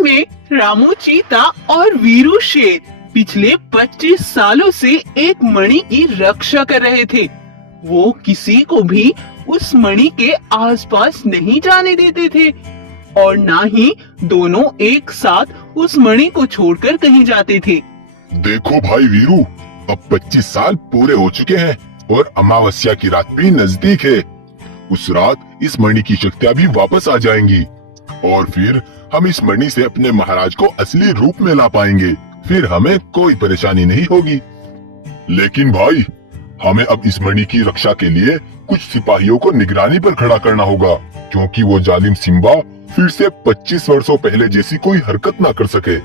में रामू चीता और वीरू शेर पिछले 25 सालों से एक मणि की रक्षा कर रहे थे। वो किसी को भी उस मणि के आसपास नहीं जाने देते थे और ना ही दोनों एक साथ उस मणि को छोड़कर कहीं जाते थे। देखो भाई वीरू, अब 25 साल पूरे हो चुके हैं और अमावस्या की रात भी नजदीक है। उस रात इस मणि की शक्तियाँ भी वापस आ जाएंगी और फिर हम इस मणि से अपने महाराज को असली रूप में ला पाएंगे। फिर हमें कोई परेशानी नहीं होगी। लेकिन भाई, हमें अब इस मणि की रक्षा के लिए कुछ सिपाहियों को निगरानी पर खड़ा करना होगा, क्योंकि वो जालिम सिम्बा फिर से 25 वर्षों पहले जैसी कोई हरकत ना कर सके।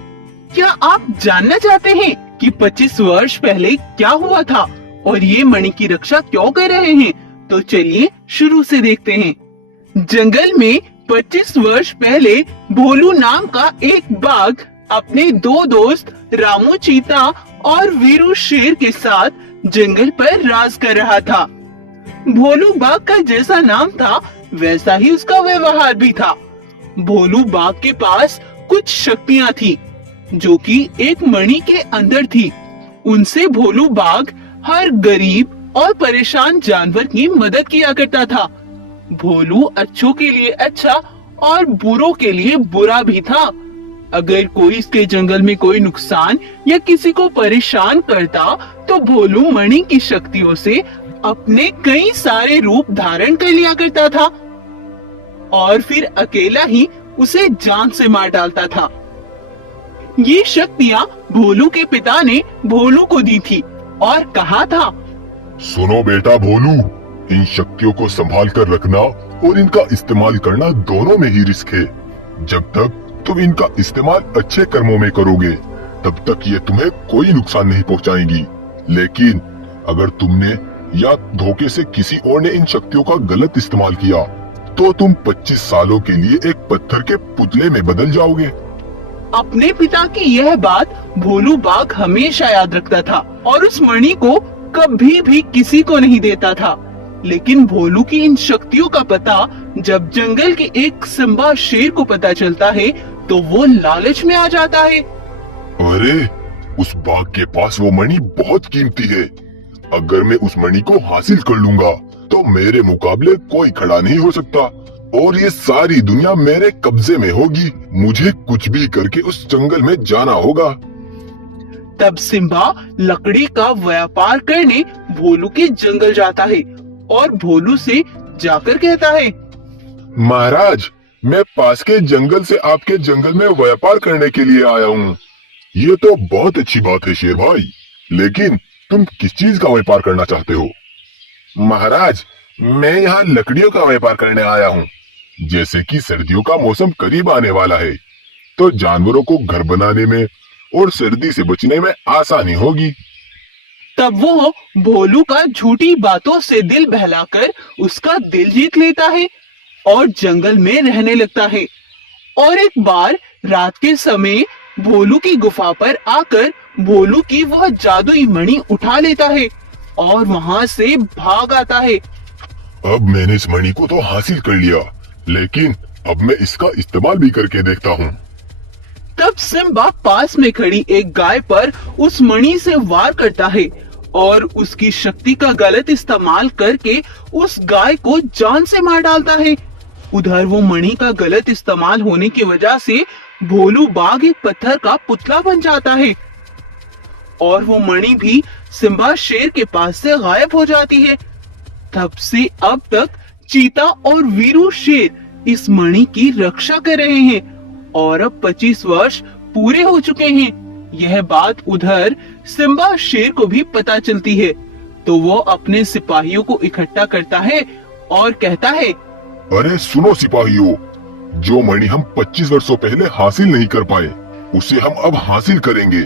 क्या आप जानना चाहते हैं कि 25 वर्ष पहले क्या हुआ था और ये मणि की रक्षा क्यों कर रहे हैं? तो चलिए शुरू से देखते हैं। जंगल में 25 वर्ष पहले भोलू नाम का एक बाघ अपने दो दोस्त रामू चीता और वीरू शेर के साथ जंगल पर राज कर रहा था। भोलू बाघ का जैसा नाम था वैसा ही उसका व्यवहार भी था। भोलू बाघ के पास कुछ शक्तियां थी जो कि एक मणि के अंदर थी। उनसे भोलू बाघ हर गरीब और परेशान जानवर की मदद किया करता था। भोलू अच्छों के लिए अच्छा और बुरों के लिए बुरा भी था। अगर कोई इसके जंगल में कोई नुकसान या किसी को परेशान करता तो भोलू मणि की शक्तियों से अपने कई सारे रूप धारण कर लिया करता था और फिर अकेला ही उसे जान से मार डालता था। ये शक्तियाँ भोलू के पिता ने भोलू को दी थी और कहा था, सुनो बेटा भोलू, इन शक्तियों को संभाल कर रखना और इनका इस्तेमाल करना दोनों में ही रिस्क है। जब तक तुम इनका इस्तेमाल अच्छे कर्मों में करोगे तब तक ये तुम्हें कोई नुकसान नहीं पहुंचाएंगी। लेकिन अगर तुमने या धोखे से किसी और ने इन शक्तियों का गलत इस्तेमाल किया तो तुम 25 सालों के लिए एक पत्थर के पुतले में बदल जाओगे। अपने पिता की यह बात भोलू बाघ हमेशा याद रखता था और उस मणि को कभी भी किसी को नहीं देता था। लेकिन भोलू की इन शक्तियों का पता जब जंगल के एक सिम्बा शेर को पता चलता है तो वो लालच में आ जाता है। अरे, उस बाघ के पास वो मणि बहुत कीमती है। अगर मैं उस मणि को हासिल कर लूंगा तो मेरे मुकाबले कोई खड़ा नहीं हो सकता और ये सारी दुनिया मेरे कब्जे में होगी। मुझे कुछ भी करके उस जंगल में जाना होगा। तब सिम्बा लकड़ी का व्यापार करने भोलू के जंगल जाता है और भोलू से जाकर कहता है, महाराज, मैं पास के जंगल से आपके जंगल में व्यापार करने के लिए आया हूँ। ये तो बहुत अच्छी बात है शेर भाई, लेकिन तुम किस चीज का व्यापार करना चाहते हो? महाराज, मैं यहाँ लकड़ियों का व्यापार करने आया हूँ। जैसे कि सर्दियों का मौसम करीब आने वाला है तो जानवरों को घर बनाने में और सर्दी से बचने में आसानी होगी। तब वो भोलू का झूठी बातों से दिल बहलाकर उसका दिल जीत लेता है और जंगल में रहने लगता है। और एक बार रात के समय भोलू की गुफा पर आकर भोलू की वह जादुई मणि उठा लेता है और वहां से भाग आता है। अब मैंने इस मणि को तो हासिल कर लिया, लेकिन अब मैं इसका इस्तेमाल भी करके देखता हूँ। तब सिम्बा पास में खड़ी एक गाय पर उस मणि से वार करता है और उसकी शक्ति का गलत इस्तेमाल करके उस गाय को जान से मार डालता है। उधर वो मणि का गलत इस्तेमाल होने की वजह से भोलू बाघ एक पत्थर का पुतला बन जाता है और वो मणि भी सिम्बा शेर के पास से गायब हो जाती है। तब से अब तक चीता और वीरू शेर इस मणि की रक्षा कर रहे हैं और अब 25 वर्ष पूरे हो चुके हैं। यह बात उधर सिम्बा शेर को भी पता चलती है तो वो अपने सिपाहियों को इकट्ठा करता है और कहता है, अरे सुनो सिपाहियों, जो मणि हम 25 वर्षों पहले हासिल नहीं कर पाए उसे हम अब हासिल करेंगे।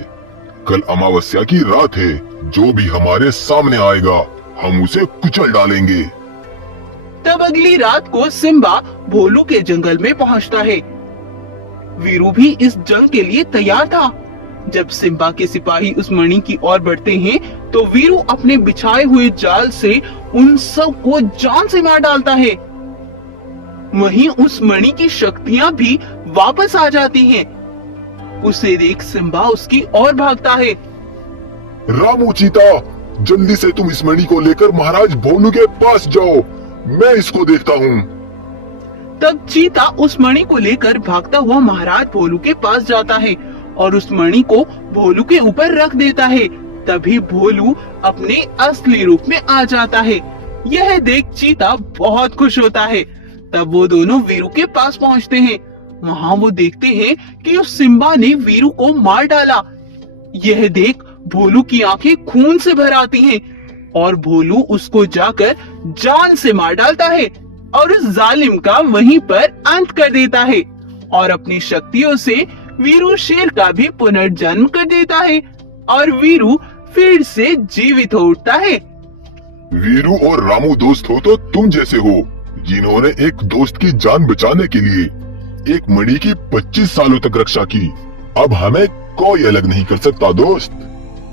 कल अमावस्या की रात है, जो भी हमारे सामने आएगा हम उसे कुचल डालेंगे। तब अगली रात को सिम्बा भोलू के जंगल में पहुंचता है। वीरू भी इस जंग के लिए तैयार था। जब सिम्बा के सिपाही उस मणि की ओर बढ़ते हैं तो वीरू अपने बिछाए हुए जाल से उन सब को जान से मार डालता है। वहीं उस मणि की शक्तियां भी वापस आ जाती हैं उसे देख सिम्बा उसकी ओर भागता है। रामू चीता, जल्दी से तुम इस मणि को लेकर महाराज भोलू के पास जाओ, मैं इसको देखता हूँ। तब चीता उस मणि को लेकर भागता हुआ महाराज भोलू के पास जाता है और उस मणि को भोलू के ऊपर रख देता है। तभी भोलू अपने असली रूप में आ जाता है। यह देख चीता बहुत खुश होता है। तब वो दोनों वीरू के पास पहुंचते हैं। वहाँ वो देखते हैं कि उस सिम्बा ने वीरू को मार डाला। यह देख भोलू की आंखें खून से भर आती हैं और भोलू उसको जाकर जान से मार डालता है और उस जालिम का वहीं पर अंत कर देता है और अपनी शक्तियों से वीरू शेर का भी पुनर्जन्म कर देता है और वीरू फिर से जीवित हो उठता है। वीरू और रामू दोस्त हो तो तुम जैसे हो, जिन्होंने एक दोस्त की जान बचाने के लिए एक मणि की 25 सालों तक रक्षा की। अब हमें कोई अलग नहीं कर सकता दोस्त।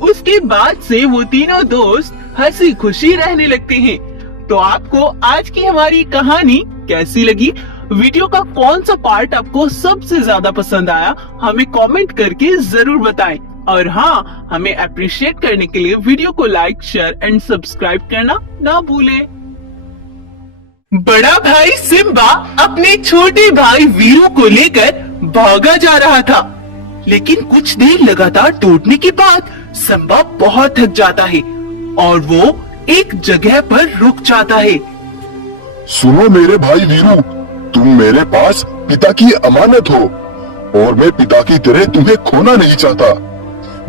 उसके बाद से वो तीनों दोस्त हंसी खुशी रहने लगते हैं। तो आपको आज की हमारी कहानी कैसी लगी? वीडियो का कौन सा पार्ट आपको सबसे ज्यादा पसंद आया? हमें कमेंट करके जरूर बताएं। और हाँ, हमें अप्रिशिएट करने के लिए वीडियो को लाइक, शेयर एंड सब्सक्राइब करना ना भूलें। बड़ा भाई सिम्बा अपने छोटे भाई वीरू को लेकर भागा जा रहा था, लेकिन कुछ देर लगातार दौड़ने के बाद सिम्बा बहुत थक जाता है और वो एक जगह पर रुक जाता है। सुनो मेरे भाई वीरू, तुम मेरे पास पिता की अमानत हो और मैं पिता की तरह तुम्हें खोना नहीं चाहता।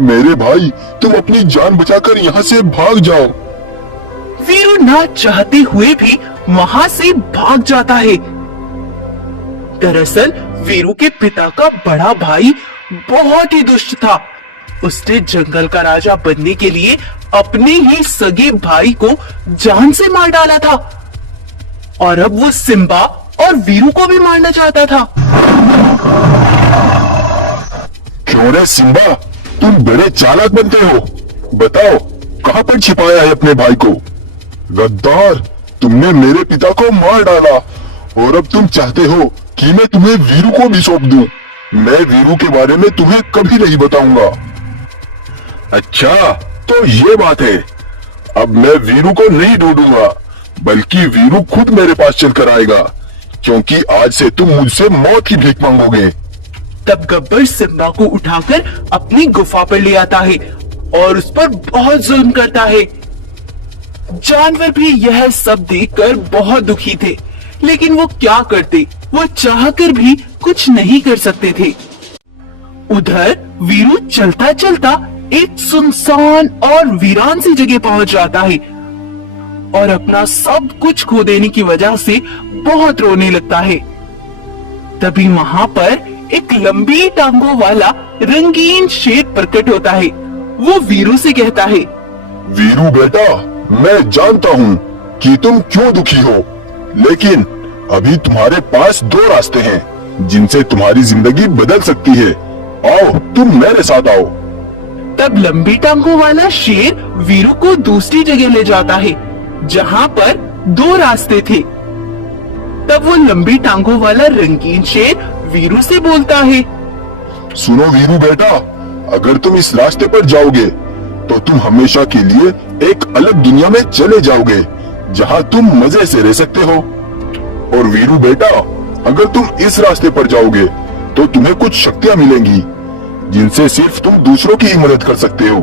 मेरे भाई, तुम अपनी जान बचाकर यहाँ से भाग जाओ। वीरू ना चाहते हुए भी वहाँ से भाग जाता है। दरअसल वीरू के पिता का बड़ा भाई बहुत ही दुष्ट था। उसने जंगल का राजा बनने के लिए अपने ही सगे भाई को जान से मार डाला था और अब वो सिम्बा और वीरू को भी मारना चाहता था। क्यों रे सिम्बा, तुम बड़े चालाक बनते हो। बताओ, कहाँ पर छिपाया है अपने भाई को? गद्दार, तुमने मेरे पिता को मार डाला और अब तुम चाहते हो कि मैं तुम्हें वीरू को भी सौंप दूं। मैं वीरू के बारे में तुम्हें कभी नहीं बताऊंगा। अच्छा, तो ये बात है। अब मैं वीरू को नहीं ढूंढूंगा, बल्कि वीरू खुद मेरे पास चलकर आएगा, क्योंकि आज से तुम मुझसे मौत की भीख मांगोगे। तब गब्बर सिम्बा को उठाकर अपनी गुफा पर ले आता है और उस पर बहुत जुल्म करता है। जानवर भी यह सब देखकर बहुत दुखी थे, लेकिन वो क्या करते? वो चाहकर भी कुछ नहीं कर सकते थे। उधर वीरू चलता चलता एक सुनसान और वीरान सी जगह पहुंच जाता है और अपना सब कुछ खो देने की वजह से बहुत रोने लगता है। तभी वहां पर एक लंबी टांगों वाला रंगीन शेर प्रकट होता है। वो वीरू से कहता है, वीरू बेटा, मैं जानता हूँ कि तुम क्यों दुखी हो, लेकिन अभी तुम्हारे पास 2 रास्ते हैं जिनसे तुम्हारी जिंदगी बदल सकती है। आओ, तुम मेरे साथ आओ। तब लंबी टांगों वाला शेर वीरू को दूसरी जगह ले जाता है जहाँ पर 2 रास्ते थे। तब वो लंबी टांगों वाला रंगीन शेर वीरू से बोलता है, सुनो वीरू बेटा, अगर तुम इस रास्ते पर जाओगे तो तुम हमेशा के लिए एक अलग दुनिया में चले जाओगे जहाँ तुम मजे से रह सकते हो। और वीरू बेटा, अगर तुम इस रास्ते पर जाओगे तो तुम्हें कुछ शक्तियाँ मिलेंगी जिनसे सिर्फ तुम दूसरों की ही मदद कर सकते हो।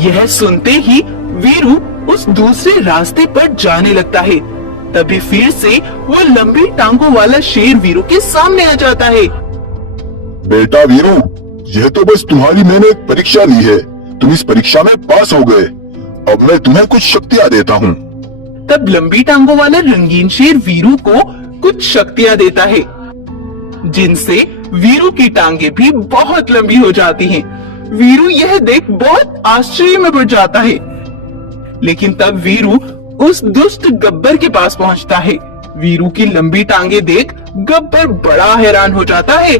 यह सुनते ही वीरू उस दूसरे रास्ते पर जाने लगता है। तभी फिर से वो लंबी टांगों वाला शेर वीरू के सामने आ जाता है। बेटा वीरू, यह तो बस तुम्हारी मैंने एक परीक्षा ली है। तुम इस परीक्षा में पास हो गए। अब मैं तुम्हें कुछ शक्तियाँ देता हूँ। तब लंबी टांगों वाला रंगीन शेर वीरू को कुछ शक्तियाँ देता है, जिनसे वीरू की टांगे भी बहुत लंबी हो जाती हैं। वीरू यह देख बहुत आश्चर्य में पड़ जाता है, लेकिन तब वीरू उस दुष्ट गब्बर के पास पहुंचता है। वीरू की लंबी टांगे देख गब्बर बड़ा हैरान हो जाता है।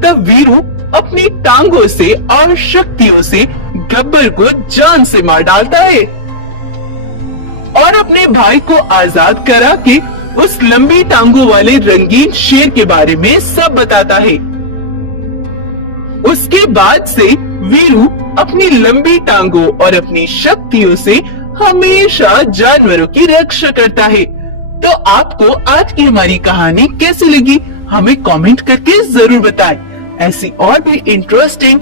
तब वीरू अपनी टांगों से और शक्तियों से गब्बर को जान से मार डालता है और अपने भाई को आजाद करा के उस लंबी टांगों वाले रंगीन शेर के बारे में सब बताता है। उसके बाद से वीरू अपनी लंबी टांगों और अपनी शक्तियों से हमेशा जानवरों की रक्षा करता है। तो आपको आज की हमारी कहानी कैसी लगी, हमें कमेंट करके जरूर बताएं। ऐसी और भी इंटरेस्टिंग